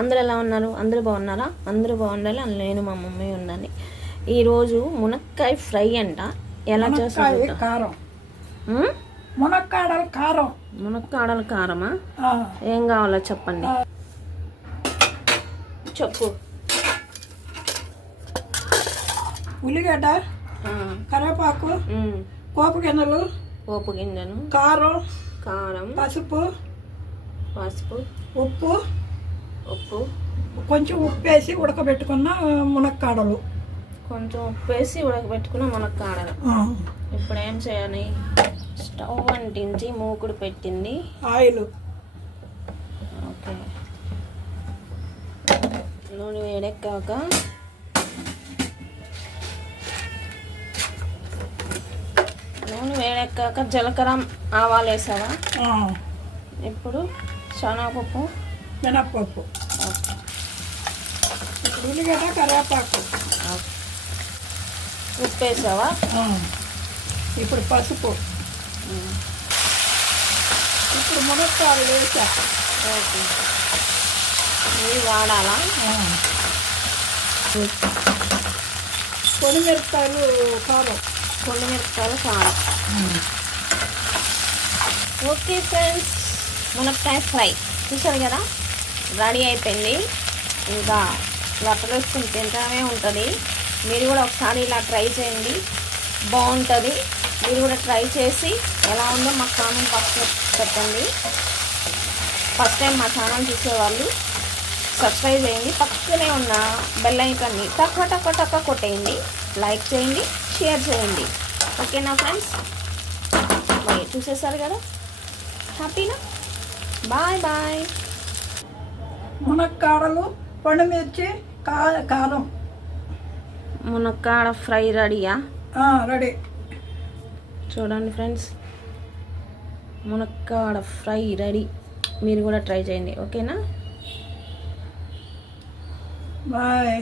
అందరూ ఎలా ఉన్నారు? అందరూ బాగున్నారా? అందరూ బాగుండాలి. అందులో నేను మా మమ్మీ ఉండాలి. ఈరోజు మునక్కాయ ఫ్రై అంట. ఎలా చేస్తారు కారం. మునక్కాడల కారం. మునక్కాడల కారమా? ఏం కావాలో చెప్పండి. చెప్పు. ఉల్లిగడ్డ కరివేపాకు పోపు గిన్నెలు పోపు గింజను కారం కారం. పసుపు పసుపు. ఉప్పు ఉప్పు. కొంచెం ఉప్పు వేసి ఉడకబెట్టుకున్న మునక్కాడలు. కొంచెం ఉప్పు వేసి ఉడకబెట్టుకున్న మునక్కాడలు. ఇప్పుడు ఏం చేయాలి? స్టవ్ అంటించి మూకుడు పెట్టింది. ఆయిల్. ఓకే. నూనె వేడెక్కాక నూనె వేడెక్కాక జీలకర్ర ఆవాలు వేసావా? ఇప్పుడు శనగపప్పు. మినప్పప్పు ఇప్పుడు ఉల్లిగడ్డ కరివేపాకు. ఉప్పు వేసావా? ఇప్పుడు పసుపు. ఇప్పుడు మునక్కాడలు వేసా. ఓకే. ఇవి వాడాలా? ఆ. పొడిమిరపకాయలు కారం. కొన్ని మిరపకాయలు కారం ఓకే ఫ్రెండ్స్ మునక్కాయ ఫ్రై. చూసారు కదా? రెడీ అయిపోయింది. ఇంకా వట్టలు వేసుకుని తింటానే ఉంటుంది. మీరు కూడా ఒకసారి ఇలా ట్రై చేయండి. బాగుంటుంది. మీరు కూడా ట్రై చేసి ఎలా ఉందో మాకు కామెంట్ బాక్స్లో పెట్టండి ఫస్ట్ టైం మా ఛానల్ చూసేవాళ్ళు సబ్స్క్రైబ్ చేయండి. పక్కనే ఉన్న బెల్ ఐకాన్ని టక్క టక్క టక్క కొట్టేయండి. లైక్ చేయండి షేర్ చేయండి. ఓకేనా ఫ్రెండ్స్? మరి చూసేసారు కదా? హ్యాపీనా? Bye bye. మునక్కాడలు పండుమిర్చి కా కారం. మునక్కాడ ఫ్రై రెడీయా? రెడీ. చూడండి ఫ్రెండ్స్. మునక్కాడ ఫ్రై రెడీ. మీరు కూడా ట్రై చేయండి. ఓకేనా? బాయ్.